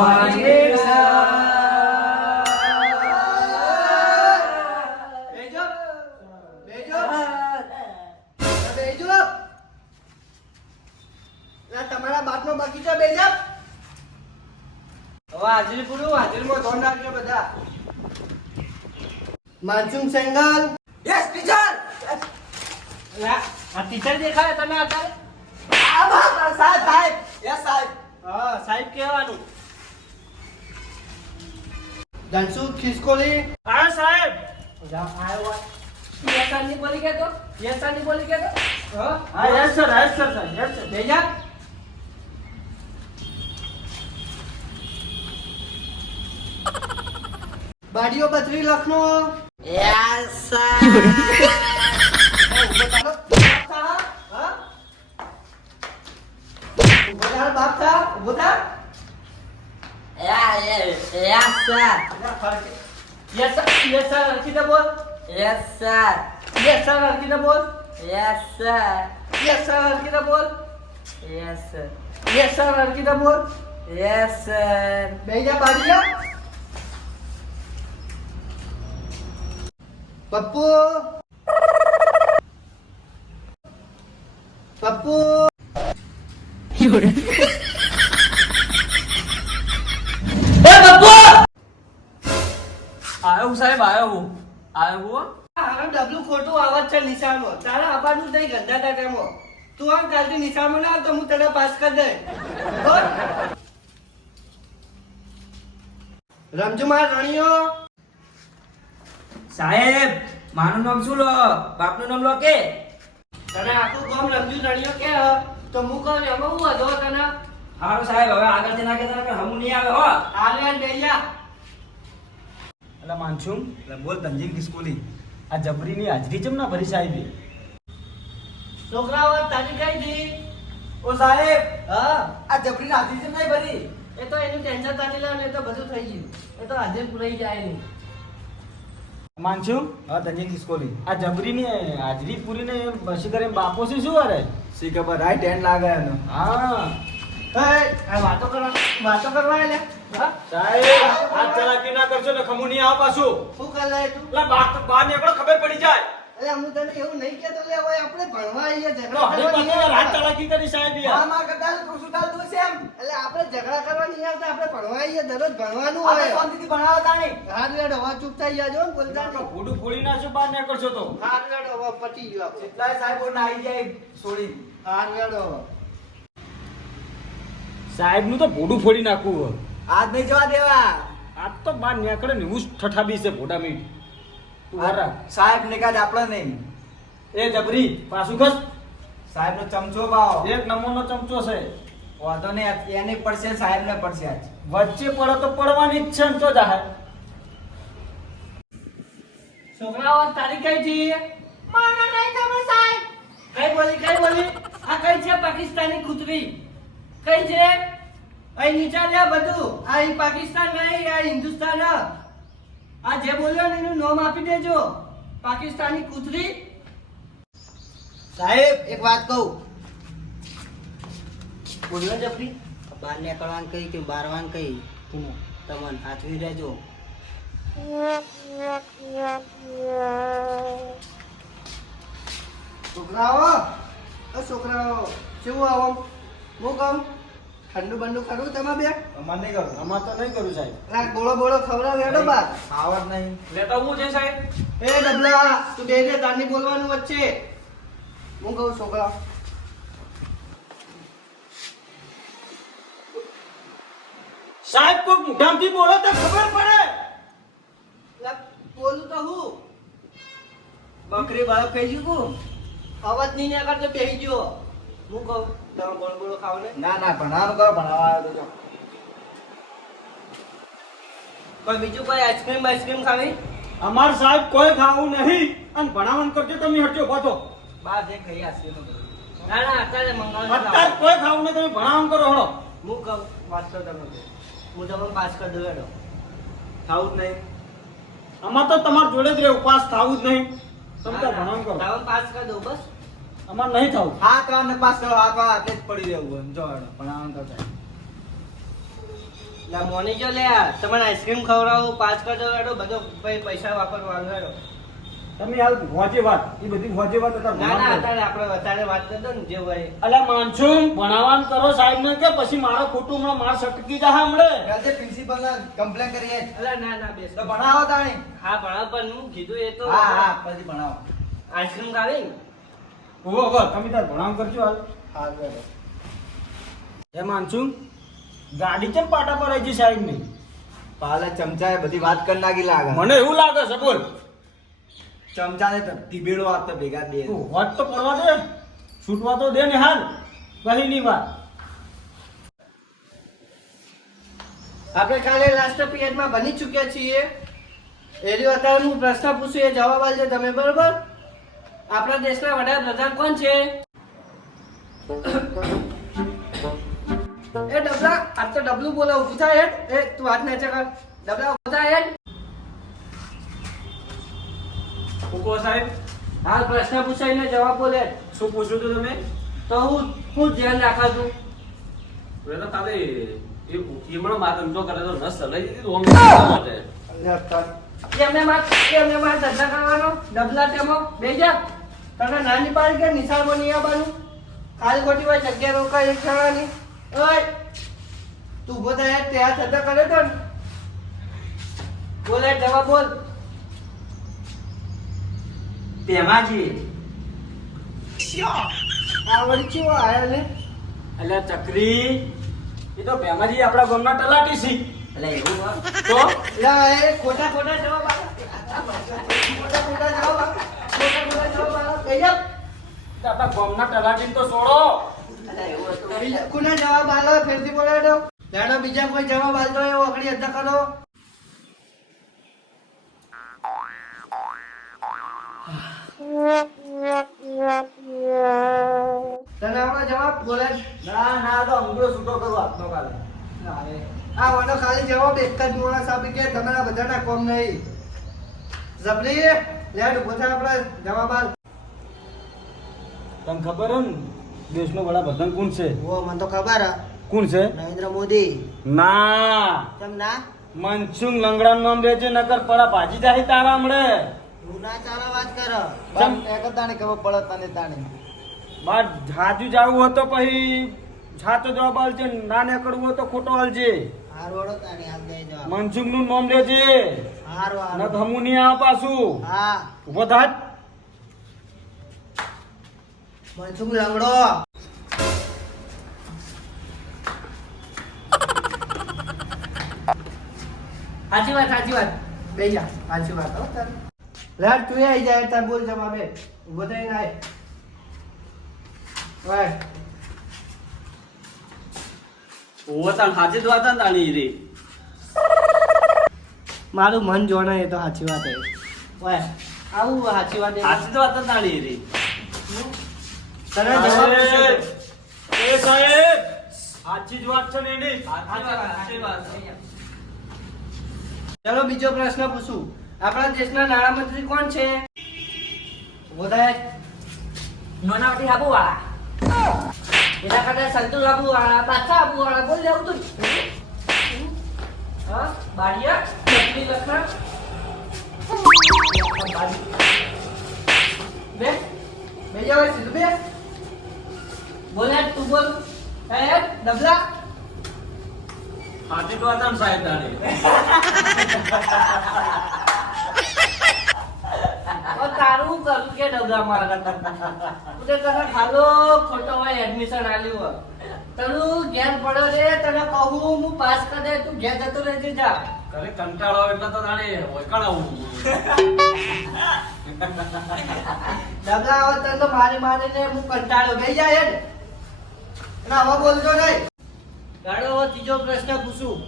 Morning sir. બેજો બેજો બેજો. ના તમારા બાપનો બગીચો બેજો. હવે હાજરી પૂરું, હાજરીમાં ધોન રાખજો બધા. માનસુમ સેંગલ. Yes teacher. આ ટીચર દેખાય તમે અત્યારે? સાહેબ સાહેબ. યસ સાહેબ. હા સાહેબ કહેવાનું. ધનસુ ખિસકોલી. હા સાહેબ. આવ્યો યસ ની બોલી કે તો યસ ની બોલી કે તો હા yes sir yes sir yes sir. બેજા. બાડીઓ બત્રી લખનો. Yes sir. બાપ થા ઉભો થા. Yes sir. યસ સર હરખી બોલ. Yes sir. યસ સર હરખી બોલ. Yes sir. યસ સર હરખી બોલ. Yes sir. યસ સર હરખી બોલ. Yes sir. બેજા બાડીયા. પપ્પુ પપ્પુ. આયો હું સાહેબ આયો હું. હવે ડબલું ખોટું આવત છે નિશાળમાં. તારા આબાનું થઈ ગંદા ટાટામાં. તું આમ કાલથી નિશાળમાં ના આવ તો હું તને પાસ કરી દે. બોલ. રમજો માર રણીઓ. સાહેબ મારું નામ શું લો? બાપનું નામ લો કે? તને આખું ગામ રમજો રણીઓ કે હ? તો હું કહું એમાં હું હતો તને. હારું સાહેબ હવે આગળથી ના કહેતા કે હમું નહીં આવે હો. હાલે બેજા. એટલે માનસુમ એટલે બોલ તંજીન કિસ્કોલી આ જબરીની હાજરી ચમ ના ભરી સાહેબે? છોકરાઓ તારી કઈ દી. ઓ સાહેબ હા આ જબરીની હાજરી ચમ નહીં ભરી? એ તો એનું ટેન્શન તારી લે ને એ તો બધું થઈ ગયું. એ તો હાજર પૂરાઈ જાય નહીં. માનસુમ હા તંજીન કિસ્કોલી આ જબરીની હાજરી પૂરીને બસી કરે બાપો છે શું કરે? સી ખબર રાઈટ હેન્ડ લાગે એનો. હા આ વાતો કરવા એટલે હા સાહેબ આ ચલાકી ના કરશો ને ખમું નહીં આવ પાછું. શું કર લે તું. એટલે બહાર નીકળો ખબર પડી જાય. એટલે હું તને એવું નહીં કહેતો લે હવે આપણે ભણવા આવીએ તો ઝઘડા હરે કરવા નહીં પાછો રાત આવતા. ચલાકી કરી સાહેબ યાર. એટલે આપણે ઝઘડા કરવા નહીં આવતા, આપણે ભણવા આવીએ દરરોજ ભણવાનું હોય. હાથ વેડ હવે ચૂપ થઈ જાજો ને બોલતા નહીં. ભૂડું ફોડી નાખશો બહાર નીકળશો તો. હાથ વેડ હવે પતી ગયું આપણે. કેટલાય સાહેબો ના આવી જાય છોડી. હાથ વેડ હવે. સાહેબ નું તો ભૂડું ફોડી નાખવું. આજ નહીં જવા દેવા. આજ તો બહાર નીકળે ને એવું જ ઠઠાબી છે ભોડા મીટ. તું હારા. સાહેબ ને કાજ આપણે નહીં. એ જબરી પાછું ખસ. સાહેબ નો ચમચો ભાવ. એક નંબરનો ચમચો છે. વાંધો નહીં એને પડશે સાહેબ ને પડશે આજ. વચ્ચે પડે તો પડવાની જ છે ને તો જાહે. છોકરાઓ તારી કઈ છે? મને નહીં ખબર સાહેબ. કઈ બોલી? આ કઈ છે પાકિસ્તાની કૂતરી? કઈ છે? અહીં નીચે લે બધું. આ ઈ પાકિસ્તાન નહીં, આ હિન્દુસ્તાન હ. આ જે બોલ્યો ને એનું નામ આપી દેજો. પાકિસ્તાની કૂતરી. સાહેબ એક વાત કહું. બોલ્યો જપરી. બહાર નીકળવાનું કઈ કે બારવાનું કઈ તમને હાથવી રહેજો. છોકરાઓ કેવું આવો હું કહું ઠંડુ બંડુ ખરું તમે બે? અમાર નહીં કરું. અમાર તો નહીં કરું સાહેબ. આ બોળો ખવડાવ હેડો બાર. આવડ નહીં. લેતા હું છે સાહેબ. એ ડબલા તું બે તારની બોલવાનું વચ્ચે. હું કહું છોકરા સાહેબ કોક મુઠામથી બોલો તો ખબર પડે. બોલું તો હું બકરી બાળક ખાઈ ગયું. અવાજ નહીં ના કરતો બેહી ગયો. હું કહું તમે બોળો ખાવ ને. ના ના ભણાવવાનું કરો ભણાવવા આવ્યો તો. કોઈ બીજું કોઈ આઈસ્ક્રીમ ખાવી? અમાર સાહેબ કોઈ ખાવું નહીં અને ભણાવવાનું કરજો તમે હટજો પાછો. બાર જે ખાઈ આશી તો ના અત્યારે મંગાવ. અત્યારે કોઈ ખાવું નહીં તમે ભણાવવાનું કરો હળો. હું કહું વાંચતો તમે હું તમને પાસ કરી દઉં હેડો. ખાવું જ નહીં. અમાર તો તમાર જોડે જ રહેવું પાસ થાવું જ નહીં. તમે તો ભણાવવાનું કરો. તમે પાસ કરી દઉં બસ. અમાર નહીં થાવું. હા તો પાસ કરો. હા તો આટલે જ પડી રહેવું એમ જો ભણાવવાનું કરતા. ના મોની જો લે તમને આઈસ્ક્રીમ ખવડાવું પાસ કરજો હેડો બધો ભાઈ પૈસા વાપરવાનો હેડો તમે હાલ વાંચી વાત એ બધી વાંચી વાત હતા ના ના અત્યારે આપણે વધારે વાત કરી દો ને જે ભાઈ અલ્યા માનસું ભણાવવાનું કરો સાહેબ ને કે પછી મારો કુટુંબ માર સટકી જા હમણે આજે પ્રિન્સિપલ ને કમ્પ્લેન કરીએ અલા ના ના બેસ તો ભણાવો તાણી હા ભણાવ પણ હું કીધું એ તો હા હા પછી ભણાવો આઈસ્ક્રીમ ખાવી ને ઓહો ઓહો તમે તાર ભણાવ કરજો હાલ હા બરાબર એ માનસું ગાડી કેમ પાટા પર આવી છે સાહેબ ની પાલે ચમચાએ બધી વાત કરી નાખી લાગે મને એવું લાગે છે બોલ ચમચાને ટીબેડો આપતા ભેગા દે તું વાત તો પડવા દે છૂટવા તો દે ને હાલ કહી ની વાત આપણે કાલે લાસ્ટ પીરિયડમાં ભણી ચૂક્યા છીએ એનો અત્યારે હું પ્રશ્ન પૂછું એ જવાબ આપજો તમે બરોબર આપણા દેશના વડાપ્રધાન કોણ છે એ ડબલા આ તો ડબલું બોલા ઊભું થાય હેડ એ તું હાથ નાચે કર ડબલા ઊભું થાય હેડ ઉકો સાહેબ હાલ પ્રશ્ન પૂછાઈને જવાબ બોલે શું પૂછ્યું તું તમે તો હું ધ્યાન રાખા છું તો ખાલી એ ઈમણો માં ધંધો કરે તો નસ લઈ દીધી તો ઓમ માટે એમને માં ધંધા કરવાનો ડબલા તેમાં બે જા તને નાની પાડી કે નિશાળમાં નહીં આવવાનું ખાલી ખોટી વાર જગ્યા રોકાય એક જણાની ઓય તું ઉભો થાય ત્યાં ધંધા કરે તો ને બોલે જવાબ બોલ પેમાજી આ વળી કેવો આયો ને અલ્યા ચકરી એ તો પેમાજી આપણા ગામના તલાટી છે એટલે એવું હોય. તો લા એ ખોટા ખોટા જવાબ આપ ખોટા ખોટા જવાબ આપ ખોટા ખોટા જવાબ આપ કહી જા આપણા ગામના તલાટીને તો છોડો એટલે એવું હતું. બીજા કોના જવાબ આલો ફેરથી બોલાડો જાડો બીજા કોઈ જવાબ આલતો એવો અકડી અધા કરો તને આપણો જવાબ બોલે ના ના તો અંગડો છૂટો કરો આપનો કાલે આ વાળો ખાલી જવાબ એક જ માણસ આપી કે તમારા બધાના કોમ નહીં જબરી લેડ ઉભો થાય આપણે જવાબ આલ તને ખબર હે ને દેશનો વડાપ્રધાન કોણ છે ઓ મને તો ખબર હે. કોણ છે નરેન્દ્ર મોદી. ના કેમ ના મનસુખ લંગડાનું નામ લેજે નકર પડા ભાજી જાય તારા હમણે તું ના ચાલો વાત કર ચમ. એક જ તાણી ખબર પડે તને તાણી બાર જાજુ જાવું હોય તો પછી સાચો જવાબ આલજે ના નીકળવું હોય તો ખોટો આલજે હાર વડો તાણી હાલ દે જવાબ મનસુખ નું નામ લેજે હાર ન વાળો ધમું નહીં આવે પાછું હા ઉભો થાત મનસુખ લંગડો સાચી વાત બે જા સાચી વાત હો તાર લેડ તું આવી જાય તાર બોલ જવાબે ઉભો થઈને આય ઓય ઓવતાન હાજે દ્વાતા તાણી રે મારું મન જોણે એ તો સાચી વાત હે ઓય આવું સાચી વાત હે હાજે દ્વાતા તાણી રે તને જવાબ પૂછ્યો તો. એ સાહેબ આછી જ વાત છે ને એની સાચી વાત ચલો બીજો પ્રશ્ન પૂછું આપણા દેશના નાણામંત્રી કોણ છે બોધાય નોનાવટી આબુવાળા એના કરતા સંતુલ આબુવાળા પાછા આબુવાળા બોલ લેવું તું હા બાડિયા ચટણી લખણ બે બે જાવ સીધું બે બોલે તું બોલ હે ડબલા હાજે દ્વાતા સાહેબ તાણી ઓ તારું કરું કે ડબલા મારા ઉતે તને ખાલો ખોટો હોય એડમિશન આલ્યું હોય તનું ઘેર પડ્યો રે તને કહું હું પાસ કરી દે તું ઘેર જતો રહેજે જા કરે કંટાળો એટલે તો તાણી ઓકળાવું ડબલા આવે તને તો મારી મારીને હું કંટાળો ગઈ જાય હેડ અને હવે બોલતો નહીં ગાડો ત્રીજો પ્રશ્ન પૂછું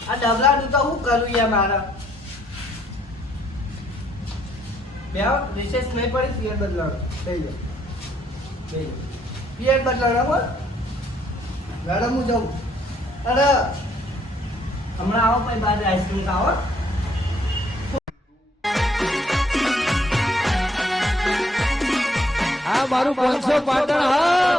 આ ડબલાનું તો હું કરું યાર મારા બે રિસેસ નહીં પડી પિયર બદલાડો થઈ જાય પિયર બદલાડો બોલ મેડમ હું જાઉં અરે હમણાં આવો પછી બાદ આઈસ્ક્રીમ ખાવો આ મારું 500 પાટણ હા